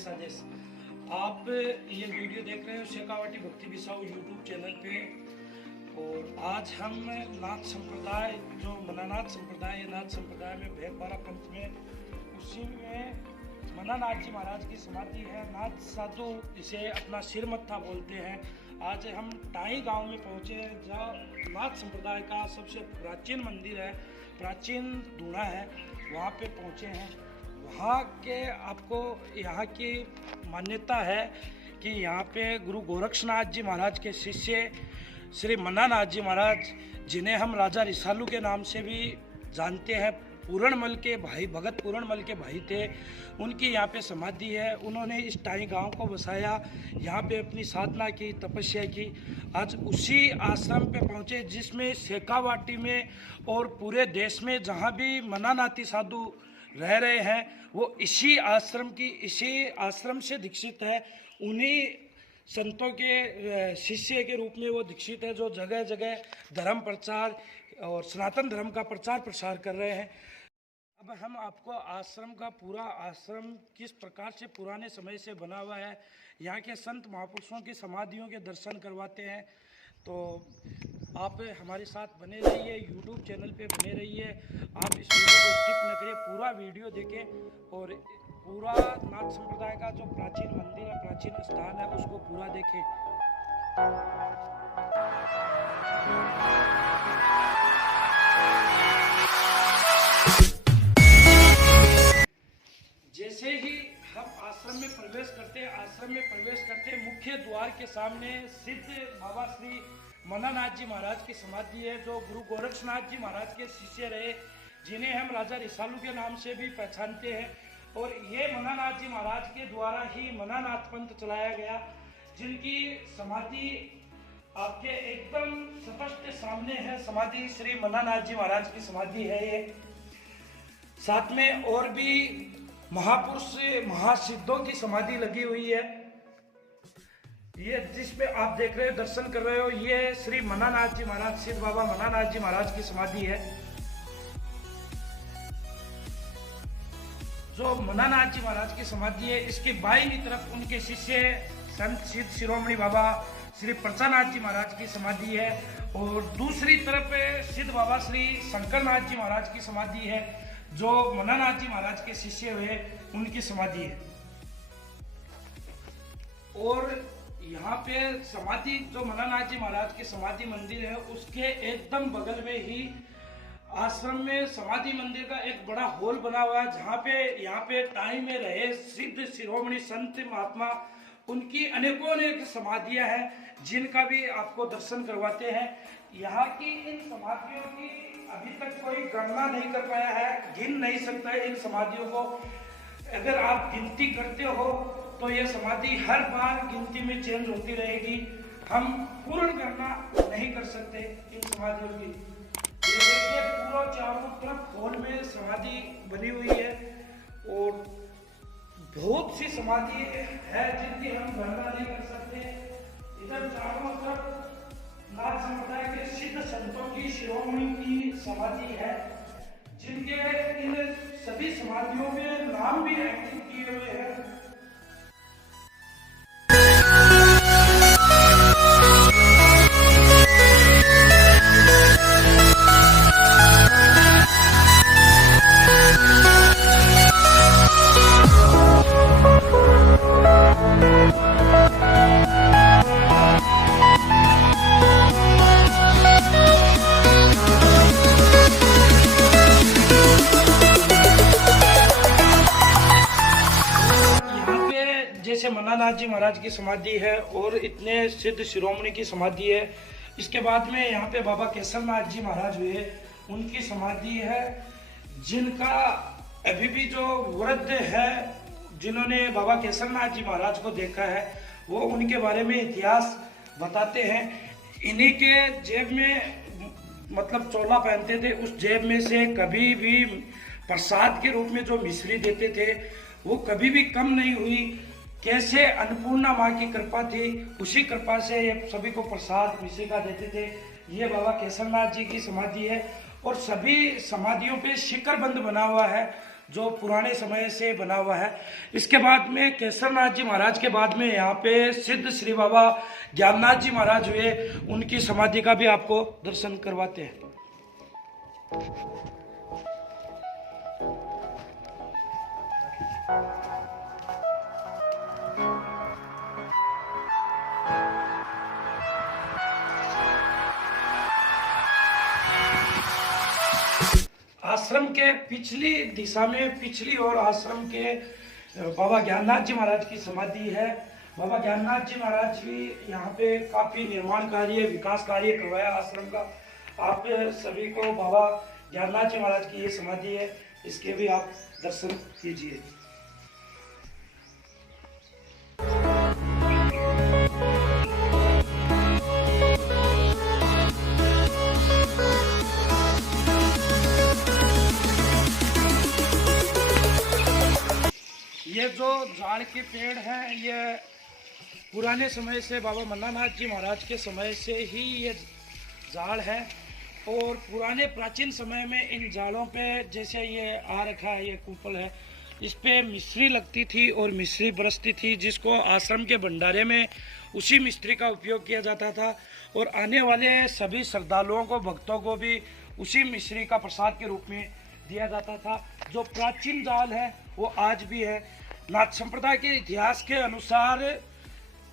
देश आदेश। आप ये वीडियो देख रहे हो शेखावाटी भक्ति बिसाऊ यूट्यूब चैनल पे। और आज हम नाथ संप्रदाय जो मनानाथ संप्रदाय है, नाथ संप्रदाय में भेदबारा पंथ में उसी में मनानाथ जी महाराज की समाधि है। नाथ साधु इसे अपना सिरमत्था बोलते हैं। आज हम टाई गांव में पहुंचे हैं जहाँ नाथ संप्रदाय का सबसे प्राचीन मंदिर है, प्राचीन धूना है, वहाँ पे पहुंचे हैं। वहाँ के आपको यहाँ की मान्यता है कि यहाँ पे गुरु गोरक्षनाथ जी महाराज के शिष्य श्री मनानाथ जी महाराज, जिन्हें हम राजा रिसालू के नाम से भी जानते हैं, पूरणमल के भाई, भगत पूरणमल के भाई थे, उनकी यहाँ पे समाधि है। उन्होंने इस टाई गांव को बसाया, यहाँ पे अपनी साधना की, तपस्या की। आज उसी आश्रम पे पहुँचे जिसमें शेखावाटी में और पूरे देश में जहाँ भी मनानाथी साधु रह रहे हैं वो इसी आश्रम से दीक्षित है। उन्हीं संतों के शिष्य के रूप में वो दीक्षित है, जो जगह जगह धर्म प्रचार और सनातन धर्म का प्रचार प्रसार कर रहे हैं। अब हम आपको आश्रम का पूरा आश्रम किस प्रकार से पुराने समय से बना हुआ है, यहाँ के संत महापुरुषों की समाधियों के दर्शन करवाते हैं। तो आप हमारे साथ बने रहिए, यूट्यूब चैनल पे बने रहिए। आप इस वीडियो को स्किप न करें, पूरा वीडियो देखें और पूरा नाथ संप्रदाय का जो प्राचीन मंदिर है, प्राचीन स्थान है, उसको पूरा देखें। जैसे ही हम आश्रम में प्रवेश करते मुख्य द्वार के सामने सिद्ध बाबा श्री मनानाथ जी महाराज की समाधि है, जो गुरु गोरक्षनाथ जी महाराज के शिष्य रहे, जिन्हें हम राजा रिसालू के नाम से भी पहचानते हैं। और ये मनानाथ जी महाराज के द्वारा ही मनानाथ पंथ चलाया गया, जिनकी समाधि आपके एकदम स्पष्ट सामने है। समाधि श्री मनानाथ जी महाराज की समाधि है ये। साथ में और भी महापुरुष महासिद्धों की समाधि लगी हुई है। ये जिसपे आप देख रहे हो, दर्शन कर रहे हो, ये श्री मनानाथ जी महाराज, सिद्ध बाबा मनानाथ जी महाराज की समाधि है। जो मनानाथ जी महाराज की समाधि है, इसके बाईं तरफ उनके शिष्य संत सिद्ध शिरोमणि बाबा श्री प्रचानाथ जी महाराज की समाधि है और दूसरी तरफ सिद्ध बाबा श्री शंकरनाथ जी महाराज की समाधि है, जो मनानाथ जी महाराज के शिष्य हुए, उनकी समाधि है। और यहाँ पे समाधि जो मनानाथ जी महाराज के समाधि मंदिर है, उसके एकदम बगल में ही आश्रम में समाधि मंदिर का एक बड़ा हॉल बना हुआ है, जहाँ पे यहाँ पे टाई में रहे सिद्ध शिरोमणि संत महात्मा, उनकी अनेकों अनेक समाधियां हैं, जिनका भी आपको दर्शन करवाते हैं। यहाँ की इन समाधियों की अभी तक कोई गणना नहीं कर पाया है, गिन नहीं सकता है इन समाधियों को। अगर आप गिनती करते हो तो ये समाधि हर बार गिनती में चेंज होती रहेगी, हम पूर्ण गणना नहीं कर सकते इन समाधियों की। ये देखिए, पूरा चारों तरफ हॉल में समाधि बनी हुई है और बहुत सी समाधि है जिनकी हम गणना नहीं कर सकते। इधर चारों तरफ नाथ संप्रदाय के सिद्ध संतों की, शिरोमणि की समाधि है, जिनके इन सभी समाधियों में नाम भी अंकित किए हुए हैं। मनानाथ जी महाराज की समाधि है और इतने सिद्ध शिरोमणि की समाधि है। इसके बाद में यहाँ पे बाबा केसरनाथ जी महाराज हुए, उनकी समाधि है, जिनका अभी भी जो वृद्ध है, जिन्होंने बाबा केसरनाथ जी महाराज को देखा है, वो उनके बारे में इतिहास बताते हैं। इन्हीं के जेब में मतलब चोला पहनते थे, उस जेब में से कभी भी प्रसाद के रूप में जो मिश्री देते थे वो कभी भी कम नहीं हुई। कैसे अन्नपूर्णा माँ की कृपा थी, उसी कृपा से ये सभी को प्रसाद मिश्री का देते थे। ये बाबा केसरनाथ जी की समाधि है और सभी समाधियों पे शिखर बंद बना हुआ है। जो पुराने समय से बना हुआ है। इसके बाद में केसरनाथ जी महाराज के बाद में यहाँ पे सिद्ध श्री बाबा ज्ञाननाथ जी महाराज हुए, उनकी समाधि का भी आपको दर्शन करवाते हैं। आश्रम के पिछली दिशा में पिछली ओर आश्रम के बाबा ज्ञाननाथ जी महाराज की समाधि है। बाबा ज्ञाननाथ जी महाराज भी यहाँ पे काफी निर्माण कार्य, विकास कार्य करवाया आश्रम का। आप सभी को बाबा ज्ञाननाथ जी महाराज की ये समाधि है, इसके भी आप दर्शन कीजिए। ये जो जाड़ के पेड़ हैं, ये पुराने समय से बाबा मन्नानाथ जी महाराज के समय से ही ये जाड़ है। और पुराने प्राचीन समय में इन जाड़ों पे जैसे ये आ रखा है, ये कुपल है, इस पे मिश्री लगती थी और मिश्री बरसती थी, जिसको आश्रम के भंडारे में उसी मिश्री का उपयोग किया जाता था। और आने वाले सभी श्रद्धालुओं को, भक्तों को भी उसी मिश्री का प्रसाद के रूप में दिया जाता था। जो प्राचीन जाल है वो आज भी है। नाथ संप्रदाय के इतिहास के अनुसार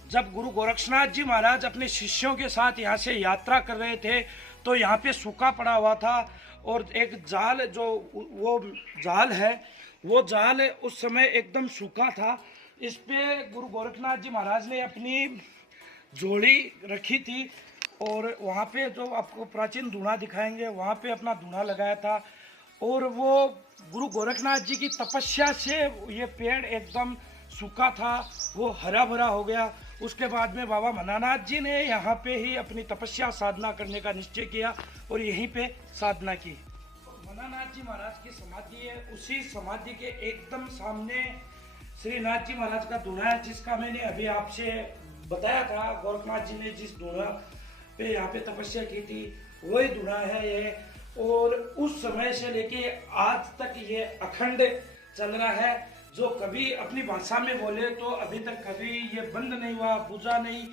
जब गुरु गोरक्षनाथ जी महाराज अपने शिष्यों के साथ यहाँ से यात्रा कर रहे थे तो यहाँ पे सूखा पड़ा हुआ था और एक जाल, जो वो जाल है, वो जाल उस समय एकदम सूखा था। इस पे गुरु गोरखनाथ जी महाराज ने अपनी जोड़ी रखी थी और वहाँ पे जो आपको प्राचीन धूना दिखाएंगे, वहाँ पे अपना धूना लगाया था। और वो गुरु गोरखनाथ जी की तपस्या से ये पेड़ एकदम सूखा था, वो हरा भरा हो गया। उसके बाद में बाबा मन्नानाथ जी ने यहाँ पे ही अपनी तपस्या साधना करने का निश्चय किया और यहीं पे साधना की। मन्नानाथ जी महाराज की समाधि है, उसी समाधि के एकदम सामने श्रीनाथ जी महाराज का धूना है, जिसका मैंने अभी आपसे बताया था। गोरखनाथ जी ने जिस धूना पे यहाँ पे तपस्या की थी वही धूना है ये। और उस समय से लेके आज तक ये अखंड चल रहा है। जो कभी अपनी भाषा में बोले तो अभी तक कभी ये बंद नहीं हुआ, बुझा नहीं।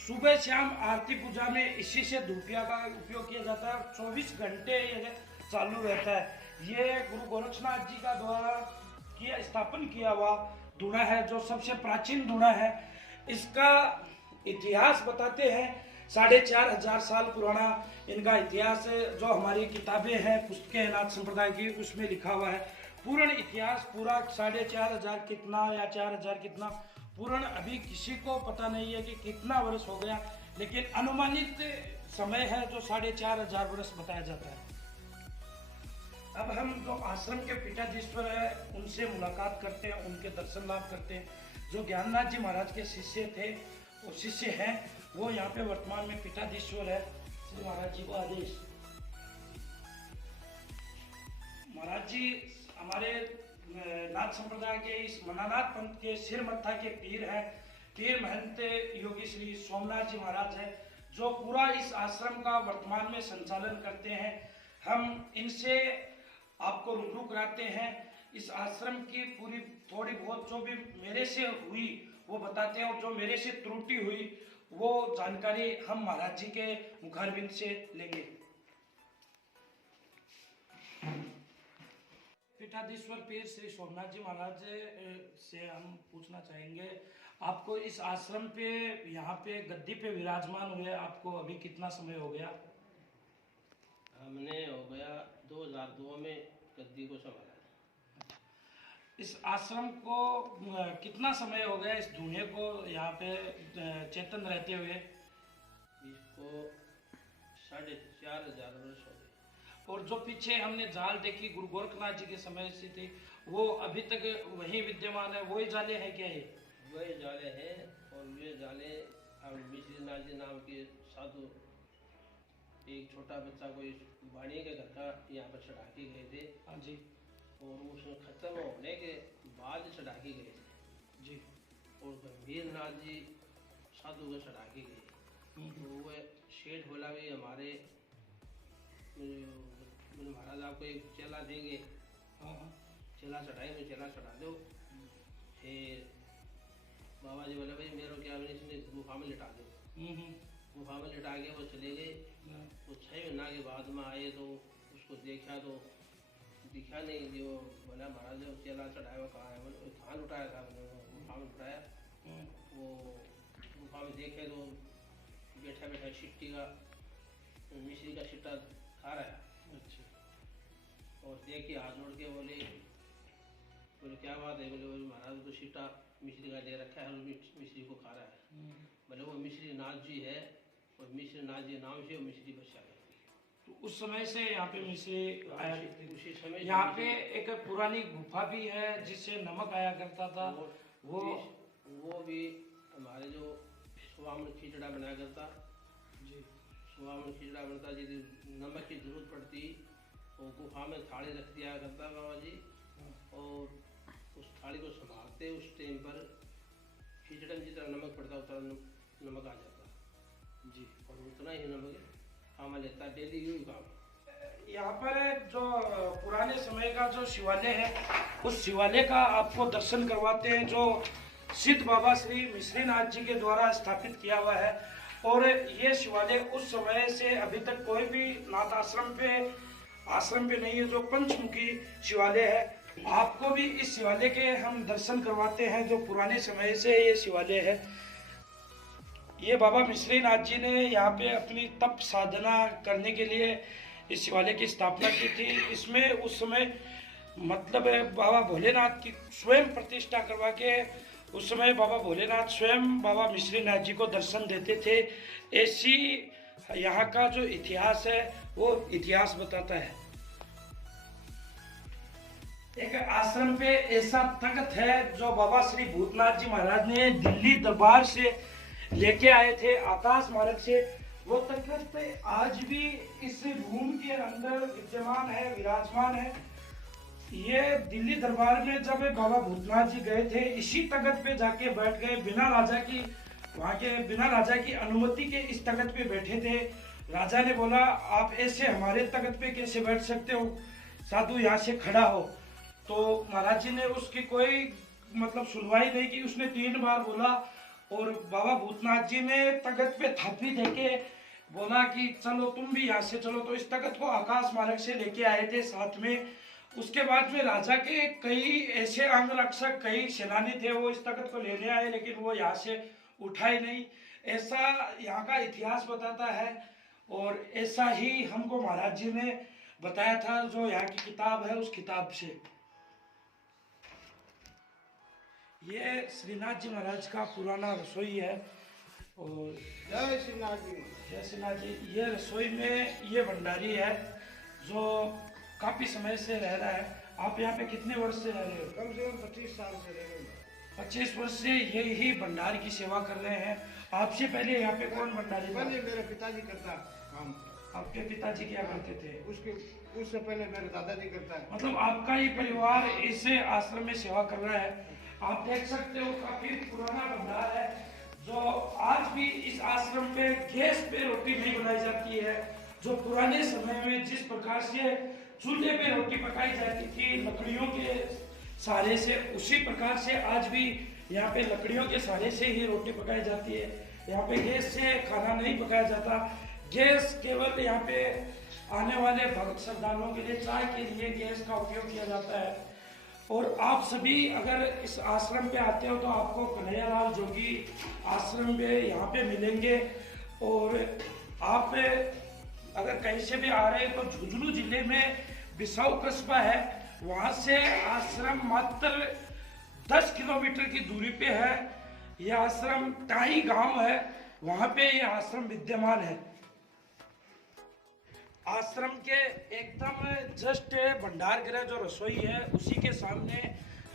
सुबह शाम आरती पूजा में इसी से धूपिया का उपयोग किया जाता है। 24 घंटे ये चालू रहता है। ये गुरु गोरक्षनाथ जी का द्वारा स्थापन किया हुआ धूना है, जो सबसे प्राचीन धूना है। इसका इतिहास बताते हैं, 4500 साल पुराना इनका इतिहास है। जो हमारी किताबें हैं, पुस्तकें नाथ संप्रदाय की, उसमें लिखा हुआ है पूर्ण इतिहास। पूरा 4500 कितना या 4000 कितना पूर्ण अभी किसी को पता नहीं है कि कितना वर्ष हो गया, लेकिन अनुमानित समय है जो 4500 वर्ष बताया जाता है। अब हम जो आश्रम के पीठाधीश्वर है उनसे मुलाकात करते हैं, उनके दर्शन लाभ करते हैं। जो ज्ञाननाथ जी महाराज के शिष्य थे, वो शिष्य हैं, वो यहाँ पे वर्तमान में पीठाधीश्वर है। श्री महाराज जी को आदेश। महाराज जी हमारे नाथ संप्रदाय के इस मन्नानाथ पंथ के सिर मत्था के पीर हैं। पीर महंत योगी श्री सोमनाथ जी महाराज है, जो पूरा इस आश्रम का वर्तमान में संचालन करते हैं। हम इनसे आपको रूबरू कराते हैं। इस आश्रम की पूरी थोड़ी बहुत जो भी मेरे से हुई वो बताते हैं, और जो मेरे से त्रुटि हुई वो जानकारी हम महाराज जी के मुखारबिंद से लेंगे। पीठाधीश्वर पीर श्री सोमनाथ जी महाराज से हम पूछना चाहेंगे, आपको इस आश्रम पे यहाँ पे गद्दी पे विराजमान हुए आपको अभी कितना समय हो गया? हमने हो गया 2002 में गद्दी को संभाला। इस आश्रम को कितना समय हो गया इस धूने को यहाँ पे चेतन रहते हुए? इसको 4500 वर्ष हो गए। और जो पीछे हमने जाल देखी गुरु गोरखनाथ जी के समय से थी, वो अभी तक वही विद्यमान है? वही जाले हैं क्या ये? वही जाले हैं। और वे जाले अब मिश्रीनाथ जी नाम के साधु एक छोटा बच्चा को इस वाणी के घर का यहाँ पर चढ़ा के गए थे। हाँ जी। और उसमें खत्म होने के बाद चढ़ा के गए थे जी। और गंभीर नाथ जी साधु को चढ़ा के गए। तो वह शेठ बोला भी हमारे महाराज आपको एक चेला देंगे हाँ हाँ। चेला चढ़ाई में चेला चढ़ा दो। फिर बाबा जी बोले भाई मेरे क्या इसने गुफा में लिटा दो। गुफा में लिटा के वो चले गए। तो 6 महीना के बाद में आए तो उसको देखा तो दिखा नहीं। जो बोला महाराज जो चेला चढ़ाया वो कहाँ है? बोले कहाँ लुटाया था? गुफा में लुटाया। वो गुफा में देखे तो बैठा बैठा छिट्टी का मिश्री का छिट्टा खा रहा है। अच्छा। और देख के हाथ जोड़ के बोले क्या बात है? बोले महाराज तो छिट्टा मिश्री का दे रखा है, मिश्री को खा रहा है। बोले वो मिश्री नाथ जी है और मिश्री नाथ जी नाम से वो मिश्री बच्चा है। तो उस समय से यहाँ पे मिश्री आया। उसी समय यहाँ पे एक पुरानी गुफा भी है जिससे नमक आया करता था। वो भी हमारे जो सुवामन खिचड़ा बनाया करता जी। सुवामन खिचड़ा बनता जी, नमक की जरूरत पड़ती वो गुफा में थाली रख दिया करता बाबा जी। और उस थाली को संभालते उस टाइम पर खिचड़ा में जितना नमक पड़ता उतना नमक आ जाता जी। और उतना ही नमक काम लेता डेली यूँ काम। यहाँ पर जो पुराने समय का जो शिवालय है उस शिवालय का आपको दर्शन करवाते हैं, जो सिद्ध बाबा श्री मिश्रीनाथ जी के द्वारा स्थापित किया हुआ है। और ये शिवालय उस समय से अभी तक कोई भी नाथ आश्रम पे नहीं है, जो पंचमुखी शिवालय है। आपको भी इस शिवालय के हम दर्शन करवाते हैं, जो पुराने समय से ये शिवालय है। ये बाबा मिश्रीनाथ जी ने यहाँ पे अपनी तप साधना करने के लिए इस शिवालय की स्थापना की थी। इसमें उस समय मतलब बाबा भोलेनाथ की स्वयं प्रतिष्ठा करवा के उस समय बाबा भोलेनाथ स्वयं बाबा मिश्रीनाथ जी को दर्शन देते थे। ऐसी यहाँ का जो इतिहास है वो इतिहास बताता है। एक आश्रम पे ऐसा तख्त है जो बाबा श्री भूतनाथ जी महाराज ने दिल्ली दरबार से लेके आए थे, आकाश मार्ग से। वो तख्त आज भी इस रूम के अंदर विद्यमान है, विराजमान है। ये दिल्ली दरबार में जब बाबा भूतनाथ जी गए थे, इसी तख्त पे जाके बैठ गए बिना राजा की अनुमति के इस तख्त पे बैठे थे। राजा ने बोला आप ऐसे हमारे तख्त पे कैसे बैठ सकते हो, साधु यहाँ से खड़ा हो। तो महाराज जी ने उसकी कोई मतलब सुनवाई नहीं की, उसने 3 बार बोला। और बाबा भूतनाथ जी ने तख्त पे थापी देके बोला कि चलो तुम भी यहाँ से चलो। तो इस तख्त को आकाश मार्ग से लेके आए थे साथ में। उसके बाद में राजा के कई ऐसे अंगरक्षक, कई सेनानी थे, वो इस तख्त को लेने आए, लेकिन वो यहाँ से उठाए नहीं। ऐसा यहाँ का इतिहास बताता है। और ऐसा ही हमको महाराज जी ने बताया था, जो यहाँ की किताब है उस किताब से। ये श्रीनाथ जी महाराज का पुराना रसोई है। और जय श्रीनाथ जी। जय श्रीनाथ जी। ये रसोई में ये भंडारी है जो काफी समय से रह रहा है। आप यहाँ पे कितने वर्ष से रह रहे हो? कम से कम 25 साल से रह रहे हैं। 25 वर्ष से यही भंडार की सेवा कर रहे हैं। आपसे पहले यहाँ पे कौन भंडारी था? पहले मेरे पिताजी करता काम। आपके पिताजी क्या करते थे? उससे पहले मेरे दादाजी करता है। मतलब आपका ही परिवार इस आश्रम में सेवा कर रहा है। आप देख सकते हो काफी पुराना भंडार है, जो आज भी इस आश्रम पे गैस पे रोटी नहीं बनाई जाती है। जो पुराने समय में जिस प्रकार से चूल्हे पे रोटी पकाई जाती थी लकड़ियों के सहारे से, उसी प्रकार से आज भी यहाँ पे लकड़ियों के सहारे से ही रोटी पकाई जाती है। यहाँ पे गैस से खाना नहीं पकाया जाता। गैस केवल यहाँ पे आने वाले भक्त श्रद्धालुओं के लिए चाय के लिए गैस का उपयोग किया जाता है। और आप सभी अगर इस आश्रम पे आते हो तो आपको कन्हैयालाल जोगी आश्रम में यहाँ पे मिलेंगे। और आप अगर कहीं से भी आ रहे हैं तो झुंझुनू जिले में बिसाऊ कस्बा है, वहाँ से आश्रम मात्र 10 किलोमीटर की दूरी पे है। यह आश्रम टाई गांव है, वहाँ पे यह आश्रम विद्यमान है। आश्रम के एकदम जस्ट भंडार गृह जो रसोई है उसी के सामने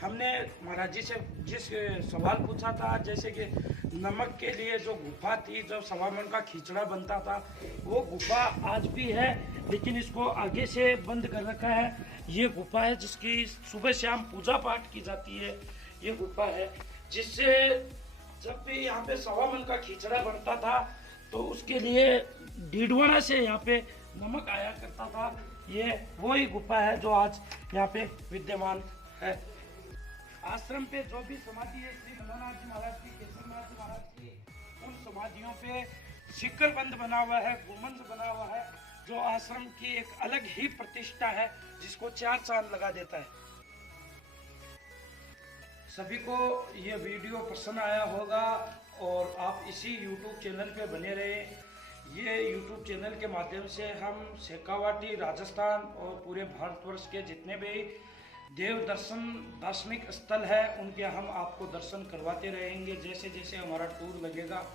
हमने महाराज जी से जिस सवाल पूछा था, जैसे कि नमक के लिए जो गुफा थी, जो 1.25 मन का खिचड़ा बनता था, वो गुफा आज भी है, लेकिन इसको आगे से बंद कर रखा है। ये गुफा है जिसकी सुबह शाम पूजा पाठ की जाती है। ये गुफा है जिससे जब भी यहाँ पे 1.25 मन का खिचड़ा बनता था तो उसके लिए डीडवाना से यहाँ पे नमक आया करता था। ये वही गुफा है जो आज यहाँ पे विद्यमान है। आश्रम पे जो भी समाधि है श्री भोलानाथ जी महाराज की, केसरनाथ जी महाराज की, उन समाधियों पे शिखरबंद बना हुआ है, गुंबद बना हुआ है, जो आश्रम की एक अलग ही प्रतिष्ठा है, जिसको 4 चांद लगा देता है। सभी को ये वीडियो पसंद आया होगा और आप इसी YouTube चैनल पे बने रहे। ये YouTube चैनल के माध्यम से हम शेखावाटी, राजस्थान और पूरे भारतवर्ष के जितने भी देव दर्शन दार्शनिक स्थल है उनके हम आपको दर्शन करवाते रहेंगे। जैसे जैसे हमारा टूर लगेगा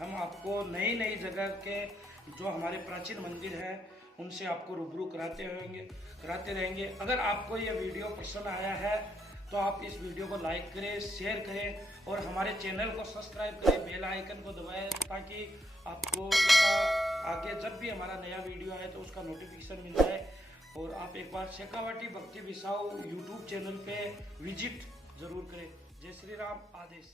हम आपको नई नई जगह के जो हमारे प्राचीन मंदिर हैं उनसे आपको रूबरू कराते रहेंगे। अगर आपको ये वीडियो पसंद आया है तो आप इस वीडियो को लाइक करें, शेयर करें और हमारे चैनल को सब्सक्राइब करें, बेल आइकन को दबाएं ताकि आपको इसका आगे जब भी हमारा नया वीडियो आए तो उसका नोटिफिकेशन मिल जाए। और आप एक बार शेखावाटी भक्ति बिसाऊ YouTube चैनल पे विजिट जरूर करें। जय श्री राम, आदेश।